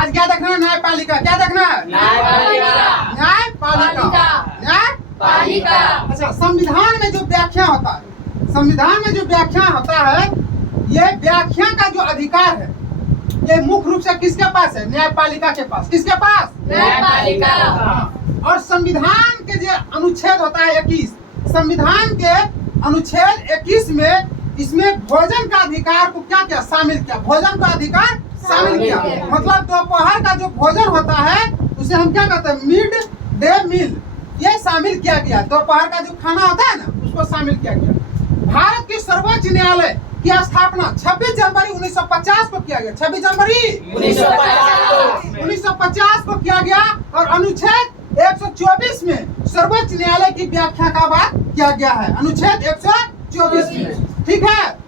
आज क्या देखना है? न्यायपालिका। क्या देखना है? न्यायपालिका। न्यायपालिका। अच्छा, संविधान में जो व्याख्या होता है, संविधान में जो व्याख्या होता है, ये व्याख्या का जो अधिकार है ये मुख्य रूप से किसके पास है? न्यायपालिका के पास। किसके पास? न्यायपालिका। और संविधान के जो अनुच्छेद होता है 21, संविधान के अनुच्छेद 21 में इसमें भोजन का अधिकार को क्या क्या शामिल किया? भोजन का अधिकार शामिल किया। मतलब दोपहर का जो भोजन होता है उसे हम क्या कहते हैं? Mid day meal. ये शामिल किया गया। दोपहर का जो खाना होता है ना, उसको शामिल किया गया। भारत के सर्वोच्च न्यायालय की स्थापना 26 जनवरी 1950 को किया गया। 26 जनवरी 1950 को किया गया। और अनुच्छेद 124 में सर्वोच्च न्यायालय की व्याख्या का बात किया गया है। अनुच्छेद 124 में। ठीक है।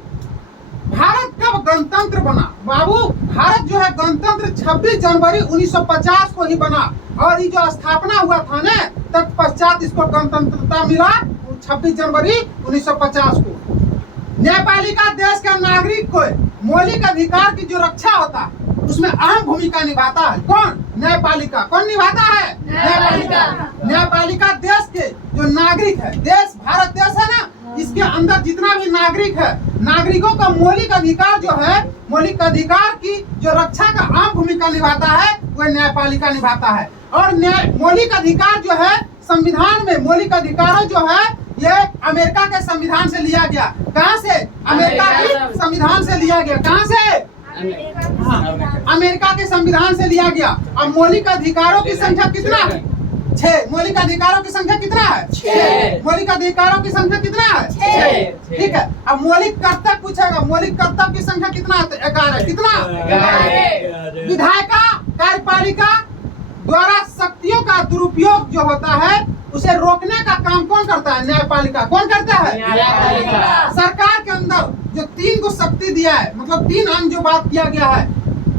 भारत कब गणतंत्र बना? बाबू, भारत जो है गणतंत्र 26 जनवरी 1950 को ही बना। और ये जो स्थापना हुआ था ना, तत्पश्चात इसको गणतंत्रता मिला 26 जनवरी 1950 को। न्यायपालिका देश के नागरिक को मौलिक अधिकार की जो रक्षा होता है उसमें अहम भूमिका निभाता है। कौन? न्यायपालिका। कौन निभाता है? न्यायपालिका। न्यायपालिका देश के जो नागरिक है, देश भारत देश है ना, इसके अंदर जितना भी नागरिक है, नागरिकों का मौलिक अधिकार जो है, मौलिक अधिकार की जो रक्षा का अहम भूमिका निभाता है वह न्यायपालिका निभाता है। और मौलिक अधिकार जो है संविधान में, मौलिक अधिकार जो है ये अमेरिका के संविधान से लिया गया। कहाँ से? अमेरिका के संविधान से लिया गया। कहाँ से? अमेरिका के संविधान से लिया गया। अब मौलिक अधिकारों की संख्या कितना है? 6। मौलिक अधिकारों की संख्या कितना है? 6। मौलिक अधिकारों की संख्या कितना है? 6। ठीक है। अब मौलिक कर्तव्य पूछेगा। मौलिक कर्तव्य की संख्या कितना है? 11। कितना? 11। विधायिका कार्यपालिका द्वारा शक्तियों का दुरुपयोग जो होता है उसे रोकने का काम कौन करता है? न्यायपालिका। कौन करता है? न्यायपालिका। सरकार के अंदर जो 3 को शक्ति दिया है, मतलब 3 अंग जो बात किया गया है,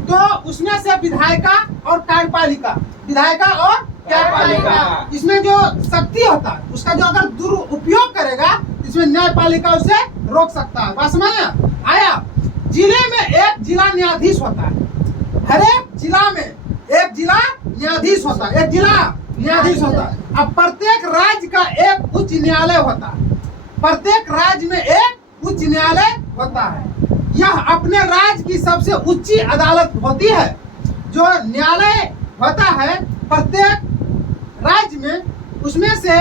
तो उसमें से विधायिका और कार्यपालिका, विधायिका और कार्यपालिका, इसमें जो शक्ति होता है उसका जो अगर दुरुपयोग करेगा इसमें न्यायपालिका उसे रोक सकता है। बात समझ आया? जिले में एक जिला न्यायाधीश होता है। हर एक जिला में एक जिला न्यायाधीश होता है। एक जिला न्यायाधीश होता है। अब प्रत्येक राज्य का एक उच्च न्यायालय होता है। प्रत्येक राज्य में एक उच्च न्यायालय होता है। यह अपने राज्य की सबसे उच्च अदालत होती है। जो न्यायालय होता है प्रत्येक राज्य में, उसमें से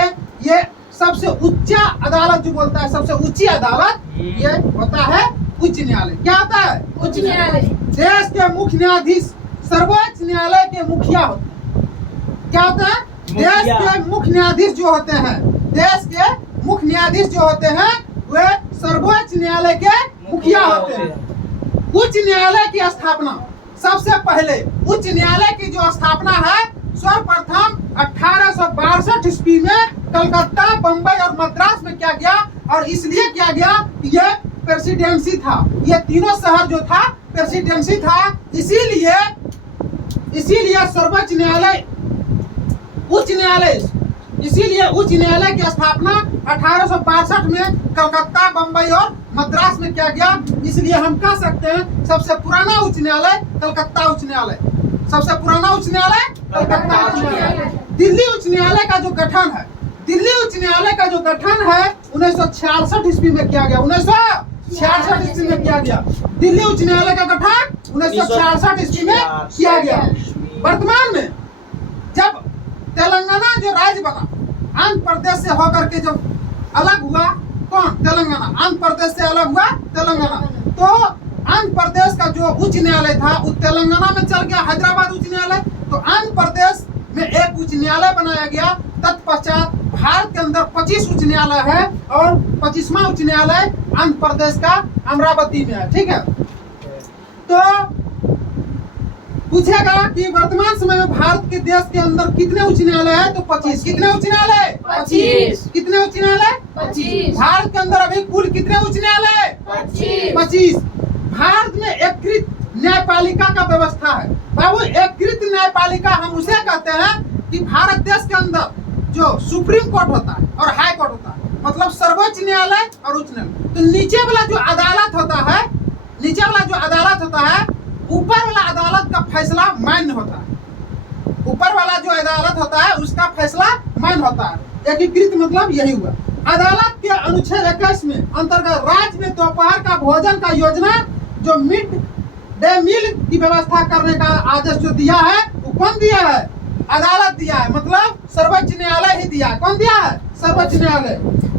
ये सबसे उच्च अदालत जो बोलता है, सबसे ऊंची अदालत ये होता है उच्च न्यायालय। क्या होता है? उच्च न्यायालय। देश के मुख्य न्यायाधीश सर्वोच्च न्यायालय के मुखिया होते हैं। क्या होता है? देश के मुख्य न्यायाधीश जो होते हैं, देश के मुख्य न्यायाधीश जो होते हैं वे सर्वोच्च न्यायालय के मुखिया होते हैं। उच्च न्यायालय की स्थापना सबसे पहले, उच्च न्यायालय की जो स्थापना है सर्वप्रथम 1862 ईस्वी में कलकत्ता, बम्बई और मद्रास में किया गया। और इसलिए किया गया कि ये प्रेसिडेंसी था। ये तीनों शहर जो था प्रेसिडेंसी था। इसीलिए सर्वोच्च न्यायालय, उच्च न्यायालय, इसीलिए उच्च न्यायालय की स्थापना 1862 में कलकत्ता, बम्बई और मद्रास में किया गया। इसलिए हम कह सकते हैं सबसे पुराना उच्च न्यायालय कलकत्ता उच्च न्यायालय। सबसे पुराना उच्च न्यायालय कलकत्ता उच्च न्यायालय। दिल्ली उच्च न्यायालय का जो गठन है, दिल्ली उच्च न्यायालय का जो गठन है 1966 ईस्वी में किया गया। 1966 ईस्वी में किया गया। दिल्ली उच्च न्यायालय का गठन 1966 ईस्वी में किया गया। वर्तमान में जब तेलंगाना जो राज्य बना, आंध्र प्रदेश से होकर के जब अलग हुआ, कौन? तेलंगाना। आंध्र प्रदेश से अलग हुआ तेलंगाना। तो आंध्र प्रदेश का जो उच्च न्यायालय था वो तेलंगाना में चल गया, हैदराबाद उच्च न्यायालय। तो आंध्र प्रदेश में एक उच्च न्यायालय बनाया गया। तत्पश्चात भारत के अंदर 25 उच्च न्यायालय है और 25वां उच्च न्यायालय आंध्र प्रदेश का अमरावती में है। ठीक है। तो पूछेगा कि वर्तमान समय में भारत के देश के अंदर कितने उच्च न्यायालय है? तो 25। कितने उच्च न्यायालय? 25। कितने उच्च न्यायालय? 25। भारत के अंदर अभी कुल कितने उच्च न्यायालय? 25। भारत में एकीकृत न्यायपालिका का व्यवस्था है। बाबू, एकीकृत न्यायपालिका हम उसे कहते हैं कि भारत देश के अंदर जो सुप्रीम कोर्ट होता है और हाई कोर्ट होता है, मतलब सर्वोच्च न्यायालय और उच्च न्यायालय। तो नीचे वाला जो अदालत होता है, नीचे वाला जो अदालत होता है, ऊपर वाला अदालत का फैसला मान्य होता है। ऊपर वाला जो अदालत होता है उसका फैसला मान्य होता है। एकीकृत मतलब यही हुआ। अदालत के अनुच्छेद 21 में अंतर्गत राज्य में दोपहर का भोजन का योजना जो मिड डे मील की व्यवस्था करने का आदेश जो दिया है वो कौन दिया है? अदालत दिया है, मतलब सर्वोच्च न्यायालय ही दिया है। कौन दिया है? सर्वोच्च न्यायालय।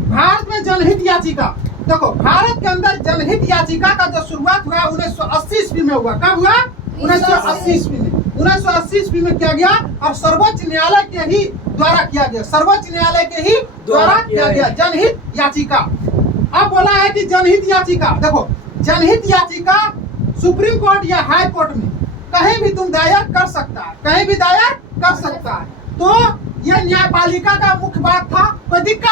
भारत में जनहित याचिका, देखो भारत के अंदर जनहित याचिका का जो शुरुआत हुआ 1980 ईस्वी में हुआ। कब हुआ? 1980 ईस्वी में। 1980 ईस्वी में किया गया और सर्वोच्च न्यायालय के ही द्वारा किया गया। सर्वोच्च न्यायालय के ही द्वारा किया गया जनहित याचिका। अब बोला है कि जनहित याचिका, देखो जनहित याचिका सुप्रीम कोर्ट या हाई कोर्ट में कहीं भी तुम दायर कर सकता है, कहीं भी दायर कर सकता है। तो ये न्यायपालिका का मुख्य बात था। कोई दिक्कत